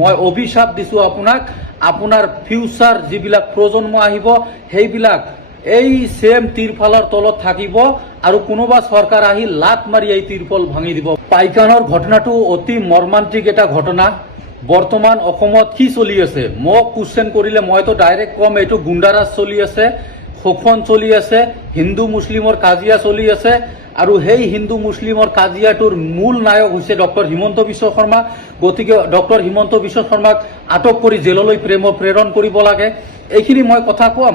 মই অভিশাপ দিছো আপোনাক, আপোনাৰ ফিউচাৰ যিবিলাক প্ৰজন্ম আহিব সেইবিলাক এই সেম তিৰফালৰ তলত থাকিব আৰু কোনোবা চৰকাৰ আহি লাত মাৰি এই তিৰফল ভাঙি দিব। পাইকানৰ ঘটনাটো অতি মৰ্মান্তিক এটা ঘটনা। বৰ্তমান অসমত কি চলি আছে মোক কুৱেশ্যন কৰিলে মইতো ডাইৰেক্ট কম এইটো গুণ্ডাৰাজ চলি আছে, শোষণ চলি আছে, হিন্দু মুছলিমৰ কাজিয়া চলি আছে আৰু সেই হিন্দু মুছলিমৰ কাজিয়াটোৰ মূল নায়ক হৈছে ডক্টৰ হিমন্ত বিশ্ব শৰ্মা। গতিকে ডক্টৰ হিমন্ত বিশ্ব শৰ্মাক আটক কৰি জেললৈ প্ৰেৰণ কৰিব লাগে। এইখিনি মই কথা কম।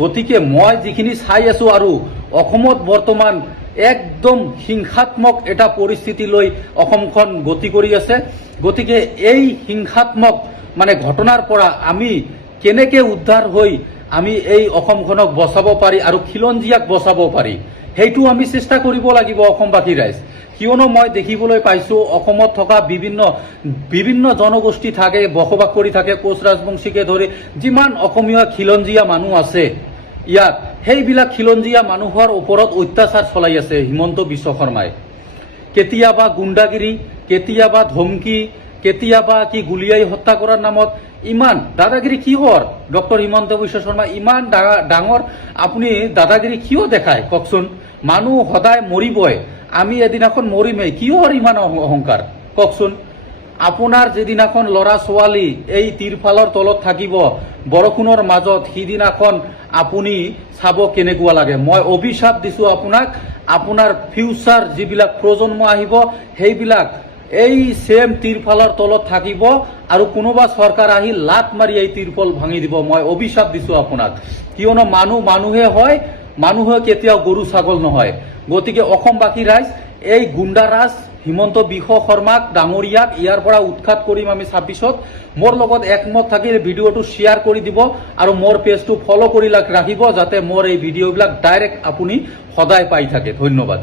গতিকে মই যিখিনি চাই আছো আৰু অসমত বৰ্তমান একদম হিংসাত্মক এটা পৰিস্থিতিলৈ অসমখন গতি কৰি আছে। গতিকে এই হিংসাত্মক ঘটনাৰ পৰা আমি কেনেকৈ উদ্ধাৰ হৈ আমি এই অসমখনক বচাব পাৰি আৰু খিলঞ্জীয়াক বচাব পাৰি সেইটো আমি চেষ্টা কৰিব লাগিব অসমবাসী ৰাইজ। কিয়নো মই দেখিবলৈ পাইছো অসমত থকা বিভিন্ন জনগোষ্ঠী থাকে, বসবাস কৰি থাকে, কোচ ৰাজবংশীকে ধৰি যিমান অসমীয়া খিলঞ্জীয়া মানুহ আছে ইয়াত, সেইবিলাক খিলঞ্জীয়া মানুহৰ ওপৰত অত্যাচাৰ চলাই আছে হিমন্ত বিশ্ব শৰ্মাই। কেতিয়াবা গুণ্ডাগিৰি, কেতিয়াবা ধমকি, কেতিয়াবা কি গুলিয়াই হত্যা কৰাৰ নামত ইমান দাদাগিৰি কিহৰ? ডক্টৰ হিমন্ত বিশ্ব শৰ্মা ইমান ডাঙৰ আপুনি দাদাগিৰি কিয় দেখায় কওকচোন? মানুহ সদায় মৰিবই, আমি এদিনাখন মৰিমেই, কিহৰ ইমান অহংকাৰ কওকচোন? আপোনাৰ যেদিনাখন ল'ৰা ছোৱালী এই তিৰফালৰ তলত থাকিব বৰষুণৰ মাজত, সিদিনাখন আপুনি চাব কেনেকুৱা লাগে। মই অভিশাপ দিছো আপোনাক, আপোনাৰ ফিউচাৰ যিবিলাক প্ৰজন্ম আহিব সেইবিলাক এই সেম তিৰফালৰ তলত থাকিব আৰু কোনোবা চৰকাৰ আহি লাত মাৰি এই তিৰফল ভাঙি দিব। মই অভিশাপ দিছো আপোনাক। কিয়নো মানুহে হয়, মানুহে কেতিয়াও গৰু ছাগল নহয়। গতিকে অসমবাসী ৰাইজ এই গুণ্ডাৰাজ হিমন্ত বিশ্ব শৰ্মাক ডাঙৰীয়াক ইয়াৰ পৰা উৎখাত কৰিম আমি 26ত। মোৰ লগত একমত থাকিলে ভিডিঅ'টো শ্বেয়াৰ কৰি দিব আৰু মোৰ পেজটো ফলো কৰি ৰাখিব যাতে মোৰ এই ভিডিঅ'বিলাক ডাইৰেক্ট আপুনি সদায় পাই থাকে। ধন্যবাদ।